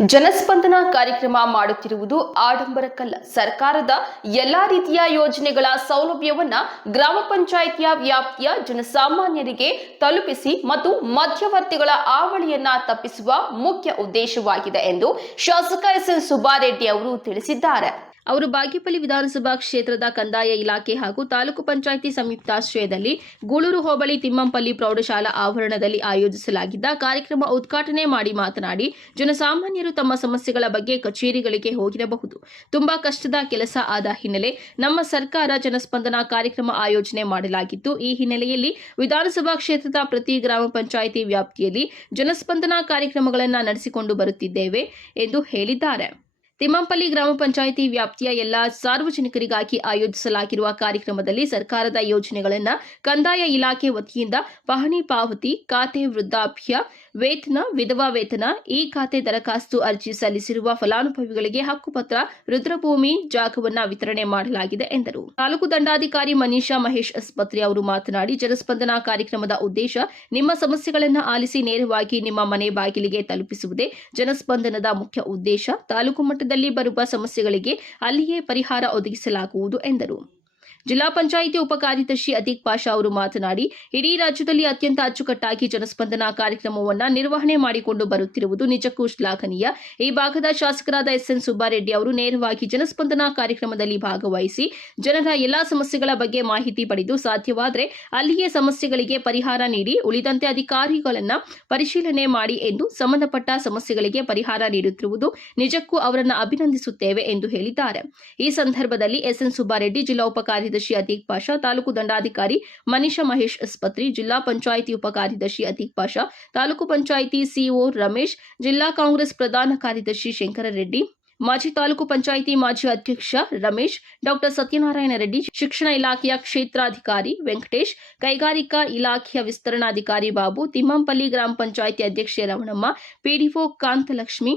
ಜನಸ್ಪಂದನ ಕಾರ್ಯಕ್ರಮ ಮಾಡುತ್ತಿರುವುದು ಆಡಂಬರಕ್ಕಲ್ಲ ಸರ್ಕಾರದ ಎಲ್ಲಾ ರೀತಿಯ ಯೋಜನೆಗಳ ಸೌಲಭ್ಯವನ್ನ ಗ್ರಾಮ ಪಂಚಾಯಿತಿಯ ವ್ಯಾಪ್ತಿಯ ಜನಸಾಮಾನ್ಯರಿಗೆ ತಲುಪಿಸಿ ಮತ್ತು ಮಧ್ಯವರ್ತಿಗಳ ಆವಳಿಯನ್ನ ತಪ್ಪಿಸುವ ಮುಖ್ಯ ಉದ್ದೇಶವಾಗಿದೆ ಎಂದು ಶಾಸಕ ಎಸ್ ಎನ್ ಸುಬ್ಬಾರೆಡ್ಡಿ ಅವರು ತಿಳಿಸಿದ್ದಾರೆ. ಅವರು ಬಾಗೇಪಲ್ಲಿ ವಿಧಾನಸಭಾ ಕ್ಷೇತ್ರದ ಕಂದಾಯ ಇಲಾಖೆ ಹಾಗೂ ತಾಲೂಕು ಪಂಚಾಯಿತಿ ಸಂಯುಕ್ತಾಶ್ರಯದಲ್ಲಿ ಗೂಳೂರು ಹೋಬಳಿ ತಿಮ್ಮಂಪಲ್ಲಿ ಪ್ರೌಢಶಾಲಾ ಆವರಣದಲ್ಲಿ ಆಯೋಜಿಸಲಾಗಿದ್ದ ಕಾರ್ಯಕ್ರಮ ಉದ್ಘಾಟನೆ ಮಾಡಿ ಮಾತನಾಡಿ, ಜನಸಾಮಾನ್ಯರು ತಮ್ಮ ಸಮಸ್ಯೆಗಳ ಬಗ್ಗೆ ಕಚೇರಿಗಳಿಗೆ ಹೋಗಿರಬಹುದು. ತುಂಬಾ ಕಷ್ಟದ ಕೆಲಸ ಆದ ಹಿನ್ನೆಲೆ ನಮ್ಮ ಸರ್ಕಾರ ಜನಸ್ಪಂದನ ಕಾರ್ಯಕ್ರಮ ಆಯೋಜನೆ ಮಾಡಲಾಗಿದ್ದು ಈ ಹಿನ್ನೆಲೆಯಲ್ಲಿ ವಿಧಾನಸಭಾ ಕ್ಷೇತ್ರದ ಪ್ರತಿ ಗ್ರಾಮ ಪಂಚಾಯಿತಿ ವ್ಯಾಪ್ತಿಯಲ್ಲಿ ಜನಸ್ಪಂದನ ಕಾರ್ಯಕ್ರಮಗಳನ್ನು ನಡೆಸಿಕೊಂಡು ಬರುತ್ತಿದ್ದೇವೆ ಎಂದು ಹೇಳಿದ್ದಾರೆ. ತಿಮ್ಮಂಪಲ್ಲಿ ಗ್ರಾಮ ಪಂಚಾಯಿತಿ ವ್ಯಾಪ್ತಿಯ ಎಲ್ಲ ಸಾರ್ವಜನಿಕರಿಗಾಗಿ ಆಯೋಜಿಸಲಾಗಿರುವ ಕಾರ್ಯಕ್ರಮದಲ್ಲಿ ಸರ್ಕಾರದ ಯೋಜನೆಗಳನ್ನು ಕಂದಾಯ ಇಲಾಖೆ ವತಿಯಿಂದ ಪಹಣಿ ಪಾವತಿ, ಖಾತೆ ವೃದ್ಧಾಪ್ಯ ವೇತನ, ವಿಧವಾ ವೇತನ, ಈ ಖಾತೆ ದರಖಾಸ್ತು ಅರ್ಜಿ ಸಲ್ಲಿಸಿರುವ ಫಲಾನುಭವಿಗಳಿಗೆ ಹಕ್ಕುಪತ್ರ, ರುದ್ರಭೂಮಿ, ಜಾಗವನ್ನ ವಿತರಣೆ ಮಾಡಲಾಗಿದೆ ಎಂದರು. ತಾಲೂಕು ದಂಡಾಧಿಕಾರಿ ಮನೀಷಾ ಮಹೇಶ್ ಆಸ್ಪತ್ರೆ ಅವರು ಮಾತನಾಡಿ ಜನಸ್ಪಂದನ ಕಾರ್ಯಕ್ರಮದ ಉದ್ದೇಶ, ನಿಮ್ಮ ಸಮಸ್ಯೆಗಳನ್ನು ಆಲಿಸಿ ನೇರವಾಗಿ ನಿಮ್ಮ ಮನೆ ಬಾಗಿಲಿಗೆ ತಲುಪಿಸುವುದೇ ಜನಸ್ಪಂದನದ ಮುಖ್ಯ ಉದ್ದೇಶ. ತಾಲೂಕು ಮಟ್ಟದಲ್ಲಿ ಬರುವ ಸಮಸ್ಯೆಗಳಿಗೆ ಅಲ್ಲಿಯೇ ಪರಿಹಾರ ಒದಗಿಸಲಾಗುವುದು ಎಂದರು. ಜಿಲ್ಲಾ ಪಂಚಾಯಿತಿ ಉಪಕಾರ್ಯದರ್ಶಿ ಅತೀಕ್ ಪಾಷಾ ಅವರು ಮಾತನಾಡಿ, ಇಡೀ ರಾಜ್ಯದಲ್ಲಿ ಅತ್ಯಂತ ಅಚ್ಚುಕಟ್ಟಾಗಿ ಜನಸ್ಪಂದನ ಕಾರ್ಯಕ್ರಮವನ್ನು ನಿರ್ವಹಣೆ ಮಾಡಿಕೊಂಡು ಬರುತ್ತಿರುವುದು ನಿಜಕ್ಕೂ ಶ್ಲಾಘನೀಯ. ಈ ಭಾಗದ ಶಾಸಕರಾದ ಎಸ್ ಎನ್ ಸುಬ್ಬಾರೆಡ್ಡಿ ಅವರು ನೇರವಾಗಿ ಜನಸ್ಪಂದನ ಕಾರ್ಯಕ್ರಮದಲ್ಲಿ ಭಾಗವಹಿಸಿ, ಜನರ ಎಲ್ಲಾ ಸಮಸ್ಯೆಗಳ ಬಗ್ಗೆ ಮಾಹಿತಿ ಪಡೆದು ಸಾಧ್ಯವಾದರೆ ಅಲ್ಲಿಯೇ ಸಮಸ್ಯೆಗಳಿಗೆ ಪರಿಹಾರ ನೀಡಿ, ಉಳಿದಂತೆ ಅಧಿಕಾರಿಗಳನ್ನ ಪರಿಶೀಲನೆ ಮಾಡಿ ಎಂದು ಸಂಬಂಧಪಟ್ಟ ಸಮಸ್ಯೆಗಳಿಗೆ ಪರಿಹಾರ ನೀಡುತ್ತಿರುವುದು ನಿಜಕ್ಕೂ ಅವರನ್ನು ಅಭಿನಂದಿಸುತ್ತೇವೆ ಎಂದು ಹೇಳಿದ್ದಾರೆ. ಈ ಸಂದರ್ಭದಲ್ಲಿ ಎಸ್ಎನ್ ಸುಬ್ಬಾರೆಡ್ಡಿ ಜಿಲ್ಲಾ ಉಪ ಕಾರ್ಯದರ್ಶಿ ಅತೀಕ್ ಪಾಷಾ ತಾಲೂಕು ದಂಡಾಧಿಕಾರಿ ಮನೀಷಾ ಮಹೇಶ್ ಆಸ್ಪತ್ರಿ ಜಿಲ್ಲಾ ಪಂಚಾಯಿತಿ ಉಪ ಕಾರ್ಯದರ್ಶಿ ಅತೀಕ್ ಪಾಷಾ ತಾಲೂಕು ಪಂಚಾಯಿತಿ ಸಿಇಒ ರಮೇಶ್ ಜಿಲ್ಲಾ ಕಾಂಗ್ರೆಸ್ ಪ್ರಧಾನ ಕಾರ್ಯದರ್ಶಿ ಶಂಕರರೆಡ್ಡಿ ಮಾಜಿ ತಾಲೂಕು ಪಂಚಾಯಿತಿ ಮಾಜಿ ಅಧ್ಯಕ್ಷ ರಮೇಶ್ ಡಾಕ್ಟರ್ ಸತ್ಯನಾರಾಯಣ ರೆಡ್ಡಿ ಶಿಕ್ಷಣ ಇಲಾಖೆಯ ಕ್ಷೇತ್ರಾಧಿಕಾರಿ ವೆಂಕಟೇಶ್ ಕೈಗಾರಿಕಾ ಇಲಾಖೆಯ ವಿಸ್ತರಣಾಧಿಕಾರಿ ಬಾಬು ತಿಮ್ಮಂಪಲ್ಲಿ ಗ್ರಾಮ ಪಂಚಾಯಿತಿ ಅಧ್ಯಕ್ಷೆ ರಮಣಮ್ಮ ಪಿಡಿಒ ಕಾಂತಲಕ್ಷ್ಮಿ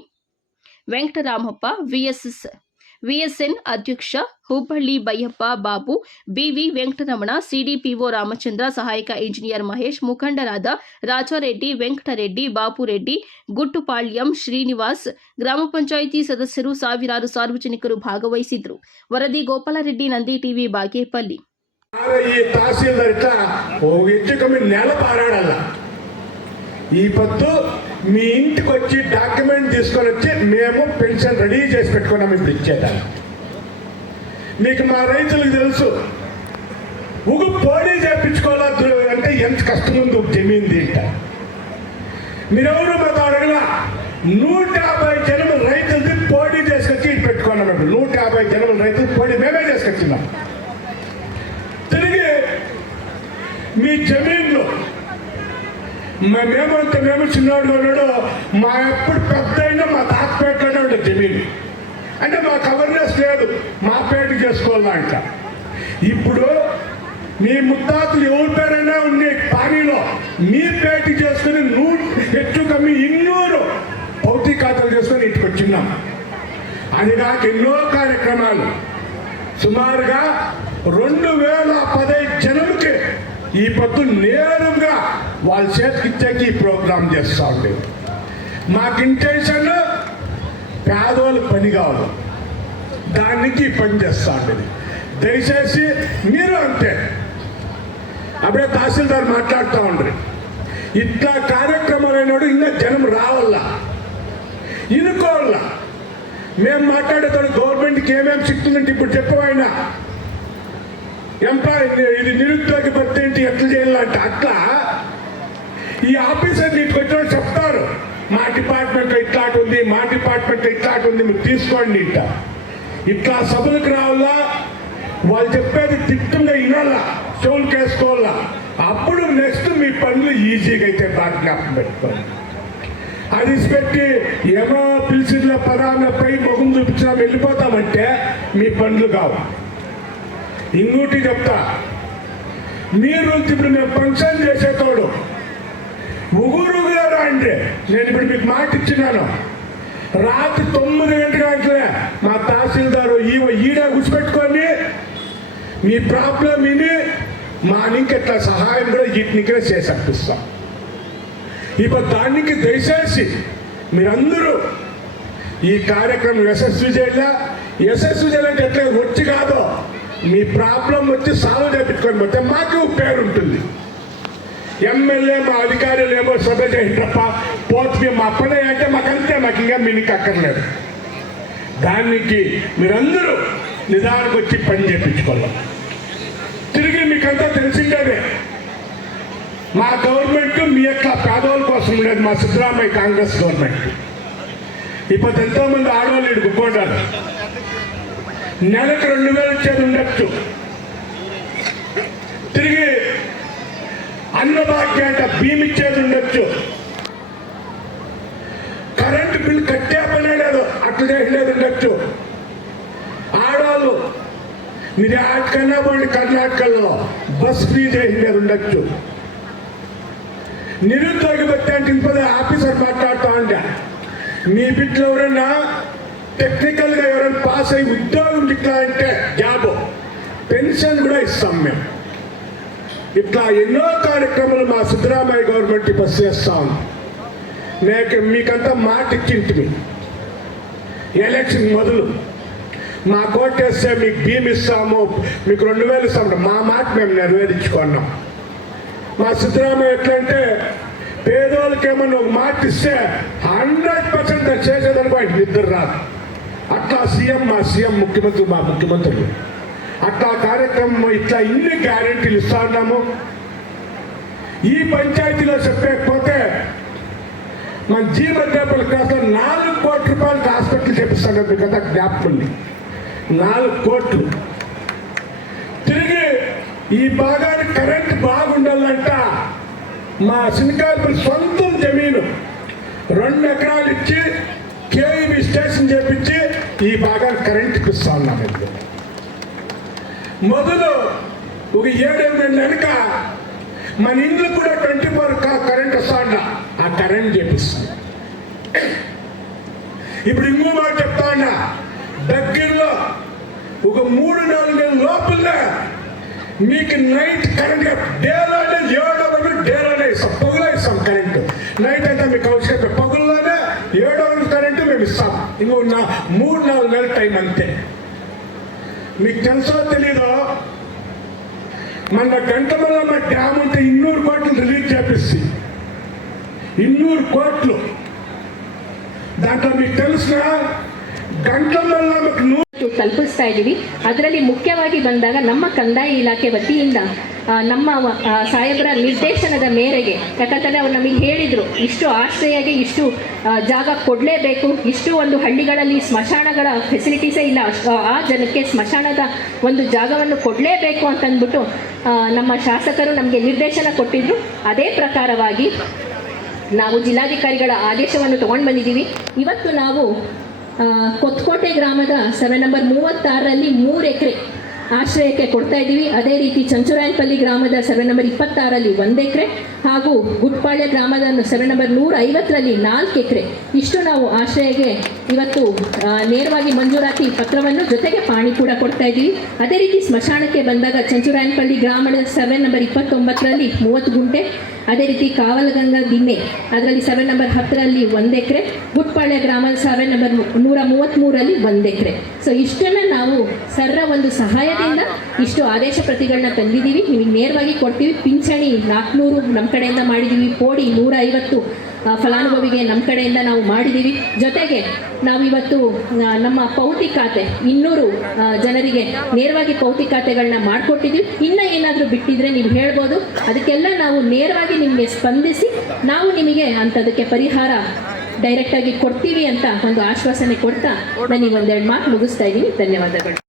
ವೆಂಕಟರಾಮಪ್ಪ ವಿಎಸ್ಎಸ್ ವಿಎಸ್ಎನ್ ಅಧ್ಯಕ್ಷ ಹುಬ್ಬಳ್ಳಿ ಬೈಯಪ್ಪ ಬಾಬು, ಬಿವಿ ವೆಂಕಟರಮಣ, ಸಿಡಿಪಿಒ ರಾಮಚಂದ್ರ, ಸಹಾಯಕ ಇಂಜಿನಿಯರ್ ಮಹೇಶ್, ಮುಖಂಡರಾದ ರಾಜಾರೆಡ್ಡಿ, ವೆಂಕಟರೆಡ್ಡಿ, ಬಾಪುರೆಡ್ಡಿ, ಗುಟ್ಟುಪಾಳ್ಯಂ, ಶ್ರೀನಿವಾಸ್, ಗ್ರಾಮ ಪಂಚಾಯಿತಿ ಸದಸ್ಯರು, ಸಾವಿರಾರು ಸಾರ್ವಜನಿಕರು ಭಾಗವಹಿಸಿದ್ರು ವರದಿ ಗೋಪಾಲರೆಡ್ಡಿ, ನಂದಿ ಟಿವಿ, ಬಾಗೇಪಲ್ಲಿ. ಈ మీ ఇంటికి వచ్చి డాక్యుమెంట్ తీసుకొని వచ్చి మేము పెన్షన్ రెడీ చేసి పెట్టుకున్నాం ఇప్పుడు ఇచ్చేదాన్ని మీకు మా రైతులకు తెలుసు ఉగు పోడీ చేయించుకోవాలా అంటే ఎంత కష్టం ఉంది జమీంది అంట మీరెవరు మాతో అడగలా నూట యాభై జనం రైతులది పోటీ చేసుకొచ్చి పెట్టుకున్నాం అంటే నూట యాభై జనం రైతులు పోటీ మేమే చేసుకొచ్చిన్నాం. తిరిగి మీ జమీన్లో మేమేమంతేమేమి చిన్నవాడు కొన్నాడు మా ఎప్పుడు పెద్ద అయినా మా తాత పేట జమీన్. అంటే మాకు అవేర్నెస్ లేదు. మా పేట చేసుకోవాలంట. ఇప్పుడు మీ ముత్తాతలు ఎవరి పేరైనా ఉండే పానీలో మీ పేట చేసుకుని నూ హెచ్చు కమ్మి ఇన్నూరు భౌతికాతలు చేసుకొని ఇటుకు వచ్చిన్నాం అది నాకు ఎన్నో కార్యక్రమాలు. సుమారుగా రెండు వేల పదహైదు జనంకి ఈ పొద్దు నేరుగా వాళ్ళ చేతికి ఇచ్చేకి ఈ ప్రోగ్రాం చేస్తూ ఉండేది మాకు ఇంటెన్షన్ పేదోళ్ళు పని కావాలి. దానికి పని చేస్తూ ఉండేది దయచేసి మీరు అంతే. అప్పుడే తహసీల్దార్ మాట్లాడుతూ ఉండరు. ఇట్లా కార్యక్రమాలు అయినాడు ఇంకా జనం రావాలా. ఇనుకోవాలా. మేము మాట్లాడేటప్పుడు గవర్నమెంట్కి ఏమేమి శక్తులంటే ఇప్పుడు చెప్పవైనా ఎంప్లాయ్ ఇది నిరుద్యోగ భర్తీ ఏంటి ఎట్లా చేయాలంటే? అట్లా ఈ ఆఫీసర్ మీ వచ్చిన చెప్తారు. మా డిపార్ట్మెంట్ ఇట్లాంటి ఉంది మా డిపార్ట్మెంట్ ఇట్లాంటి ఉంది మీరు తీసుకోండి ఇట్లా ఇట్లా సభలకు రావాలా? వాళ్ళు చెప్పేది తిట్టంగా వినాలా? చెవులు కేసుకోవాలా? అప్పుడు నెక్స్ట్ మీ పనులు ఈజీగా అయితే బాగా జ్ఞాపకం పెట్టుకోండి. అది పెట్టి ఏమో పిలిచిన పదాలపై ముఖం చూపించినా వెళ్ళిపోతామంటే మీ పనులు కావు. ఇంకోటి చెప్తా. మీరు ఇప్పుడు మేము ఫంక్షన్ ఉగురు గారు అంటే నేను ఇప్పుడు మీకు మాట ఇచ్చినాను. రాత్రి తొమ్మిది గంటల గంటలే మా తహసీల్దారు ఈ ఈడ గుర్చిపెట్టుకొని మీ ప్రాబ్లం విని మా ఇంకెట్లా సహాయం కూడా వీటినికే చేసి ఇప్పుడు దానికి దయచేసి మీరందరూ ఈ కార్యక్రమం యశస్వి చేయాల? యశస్వి చేయాలంటే ఎట్లా వచ్చి కాదో? మీ ప్రాబ్లం వచ్చి సాల్వ్ చేపించుకొని పోతే మాకు పేరు ఉంటుంది ఎమ్మెల్యే మా అధికారులు ఏమో సభ చేయండిరప్ప పోతే మా పని అంటే మాకంతే మాకు ఇంకా మీకు అక్కర్లేదు. దానికి మీరందరూ నిదానికి వచ్చి పని చేయించుకోవాలి తిరిగి మీకంతా తెలిసిందేదే మా గవర్నమెంట్ మీ యొక్క పేదవాళ్ళ కోసం ఉండేది మా సిద్ధరామయ్య కాంగ్రెస్ గవర్నమెంట్. ఇప్పుడు ఎంతోమంది ఆడవాళ్ళు ఇటు గుక్కుంటారు నెలకు రెండు వేలు ఇచ్చేది ఉండొచ్చు. తిరిగి అన్నభాగ్య అంటే భీమిచ్చేది ఉండొచ్చు. కరెంటు బిల్ కట్టే పనే లేదు అట్లా చేసేది ఉండొచ్చు. ఆడవాళ్ళు మీరు ఆటకన్నా పోండి కర్ణాటకలో బస్ ఫ్రీ చేయలేదు ఉండొచ్చు. నిరుద్యోగి బట్టి అంటే ఇంపదే ఆఫీసర్ మాట్లాడుతూ ఉండే. మీ బిడ్డలు ఎవరైనా టెక్నికల్గా ఎవరైనా పాస్ అయ్యి ఉద్యోగం ఇట్లా అంటే జాబ్. పెన్షన్ కూడా ఇస్తాం మేము. ఇట్లా ఎన్నో కార్యక్రమాలు మా సిద్ధరామయ్య గవర్నమెంట్ బస్ చేస్తాం నేను మీకంతా మాట ఇచ్చింటిమి ఎలక్షన్ మొదలు. మా కోటేస్తే మీకు భీమి ఇస్తాము మీకు రెండు వేలు ఇస్తాము. మా మాట మేము నెరవేర్చుకున్నాం. మా సిద్ధరామయ్య ఎట్లంటే పేదోళ్ళకి ఏమన్నా ఒక మాట ఇస్తే హండ్రెడ్ పర్సెంట్ చేసేదనుకో ఇద్దరు రాదు. అట్లా సీఎం మా సీఎం ముఖ్యమంత్రి మా ముఖ్యమంత్రులు. అట్లా కార్యక్రమం ఇట్లా ఇన్ని గ్యారెంటీలు ఇస్తా ఉన్నాము ఈ పంచాయతీలో చెప్పకపోతే మన జీవన్ కాస్త నాలుగు కోట్ల రూపాయలకి హాస్పిటల్ చేపిస్తాను కదా జ్ఞాపకం నాలుగు కోట్లు. తిరిగి ఈ భాగానికి కరెంట్ బాగుండాలంట మా సినికాయపల్లి సొంతం జమీను. రెండు ఎకరాలు ఇచ్చి కేఈబి స్టేషన్ చేపించి ఈ భాగానికి కరెంట్ ఇప్పిస్తా ఉన్నాను మొదలు ఒక ఏడెనిమిది వెనుక మన ఇంట్లో కూడా ట్వంటీ ఫోర్ కరెంట్ వస్తా ఆ కరెంట్ చేపిస్తాం ఇప్పుడు ఇంకో మాట చెప్తా దగ్గరలో ఒక మూడు నాలుగు నెలల లోపల మీకు నైట్ కరెంట్ డేలోనే ఏడో వరకు డేలోనే ఇస్తాం పొగలో ఇస్తాం కరెంట్. నైట్ మీకు తెలుసో తెలీదో మన గంటమల్ల డ్యామ్ ఉంటే ఇన్నూరు కోట్లు రిలీజ్ చేపిస్తుంది ఇన్నూరు కోట్లు దాంట్లో మీకు తెలిసిన గంటమల్ల మీకు నూ ಇವತ್ತು ತಲುಪಿಸ್ತಾ ಇದ್ದೀವಿ ಅದರಲ್ಲಿ ಮುಖ್ಯವಾಗಿ ಬಂದಾಗ ನಮ್ಮ ಕಂದಾಯ ಇಲಾಖೆ ವತಿಯಿಂದ ಆ, ನಮ್ಮ ಸಾಹೇಬರ ನಿರ್ದೇಶನದ ಮೇರೆಗೆ, ಯಾಕಂತಂದರೆ ಅವ್ರು ನಮಗೆ ಹೇಳಿದರು, ಇಷ್ಟು ಆಶ್ರಯಗೆ ಇಷ್ಟು ಜಾಗ ಕೊಡಲೇಬೇಕು, ಇಷ್ಟು ಒಂದು ಹಳ್ಳಿಗಳಲ್ಲಿ ಸ್ಮಶಾನಗಳ ಫೆಸಿಲಿಟೀಸೇ ಇಲ್ಲ ಆ ಜನಕ್ಕೆ ಸ್ಮಶಾನದ ಒಂದು ಜಾಗವನ್ನು ಕೊಡಲೇಬೇಕು ಅಂತಂದ್ಬಿಟ್ಟು ನಮ್ಮ ಶಾಸಕರು ನಮಗೆ ನಿರ್ದೇಶನ ಕೊಟ್ಟಿದ್ದರು ಅದೇ ಪ್ರಕಾರವಾಗಿ ನಾವು ಜಿಲ್ಲಾಧಿಕಾರಿಗಳ ಆದೇಶವನ್ನು ತಗೊಂಡು ಬಂದಿದ್ದೀವಿ. ಇವತ್ತು ನಾವು ಕೊತ್ಕೋಟೆ ಗ್ರಾಮದ ಸೆವೆನ್ ನಂಬರ್ ಮೂವತ್ತಾರರಲ್ಲಿ ಮೂರು ಎಕರೆ ಆಶ್ರಯಕ್ಕೆ ಕೊಡ್ತಾ ಇದ್ದೀವಿ. ಅದೇ ರೀತಿ ಚಂಚುರಾಯನಪಲ್ಲಿ ಗ್ರಾಮದ ಸರ್ವೆ ನಂಬರ್ ಇಪ್ಪತ್ತಾರಲ್ಲಿ ಒಂದು ಎಕರೆ ಹಾಗೂ ಗುಟ್ಪಾಳ್ಯ ಗ್ರಾಮದ ಸರ್ವೆ ನಂಬರ್ ನೂರ ಐವತ್ತರಲ್ಲಿ ನಾಲ್ಕು ಎಕರೆ. ಇಷ್ಟು ನಾವು ಆಶ್ರಯಗೆ ಇವತ್ತು ನೇರವಾಗಿ ಮಂಜೂರಾತಿ ಪತ್ರವನ್ನು ಜೊತೆಗೆ ಪಾಣಿ ಕೂಡ ಕೊಡ್ತಾ ಇದ್ದೀವಿ ಅದೇ ರೀತಿ ಸ್ಮಶಾನಕ್ಕೆ ಬಂದಾಗ ಚಂಚುರಾಯನಪಲ್ಲಿ ಗ್ರಾಮದ ಸರ್ವೆ ನಂಬರ್ ಇಪ್ಪತ್ತೊಂಬತ್ತರಲ್ಲಿ ಮೂವತ್ತು ಗುಂಟೆ, ಅದೇ ರೀತಿ ಕಾವಲಗಂಗಾ ದಿಮ್ಮೆ ಅದರಲ್ಲಿ ಸರ್ವೆ ನಂಬರ್ ಹತ್ತರಲ್ಲಿ ಒಂದು ಎಕರೆ, ಗುಟ್ಪಾಳ್ಯ ಗ್ರಾಮದ ಸರ್ವೆ ನಂಬರ್ ನೂರ ಮೂವತ್ತ್ಮೂರಲ್ಲಿ ಒಂದು ಎಕರೆ. ಸೊ ಇಷ್ಟನ್ನು ನಾವು ಸರ್ರ ಒಂದು ಸಹಾಯದಿಂದ ಇಷ್ಟು ಆದೇಶ ಪ್ರತಿಗಳನ್ನ ತಂದಿದ್ದೀವಿ. ನಿಮಗೆ ನೇರವಾಗಿ ಕೊಡ್ತೀವಿ. ಪಿಂಚಣಿ ನಾಲ್ಕುನೂರು ನಮ್ಮ ಕಡೆಯಿಂದ ಮಾಡಿದ್ದೀವಿ. ಪೋಡಿ ನೂರ ಫಲಾನುಭವಿಗೆ ನಮ್ಮ ಕಡೆಯಿಂದ ನಾವು ಮಾಡಿದ್ದೀವಿ ಜೊತೆಗೆ ನಾವು ಇವತ್ತು ನಮ್ಮ ಪೌತಿ ಖಾತೆ, ಇನ್ನೂರು ಜನರಿಗೆ ನೇರವಾಗಿ ಪೌತಿ ಖಾತೆಗಳನ್ನ ಮಾಡಿಕೊಟ್ಟಿದ್ವಿ. ಇನ್ನ ಏನಾದರೂ ಬಿಟ್ಟಿದ್ರೆ ನೀವು ಹೇಳ್ಬೋದು. ಅದಕ್ಕೆಲ್ಲ ನಾವು ನೇರವಾಗಿ ನಿಮಗೆ ಸ್ಪಂದಿಸಿ, ನಾವು ನಿಮಗೆ ಅಂಥದಕ್ಕೆ ಪರಿಹಾರ ಡೈರೆಕ್ಟಾಗಿ ಕೊಡ್ತೀವಿ ಅಂತ ಒಂದು ಆಶ್ವಾಸನೆ ಕೊಡ್ತಾ ನನಗೆ ಒಂದೆರಡು ಮಾತು ಮುಗಿಸ್ತಾ ಇದ್ದೀನಿ. ಧನ್ಯವಾದಗಳು.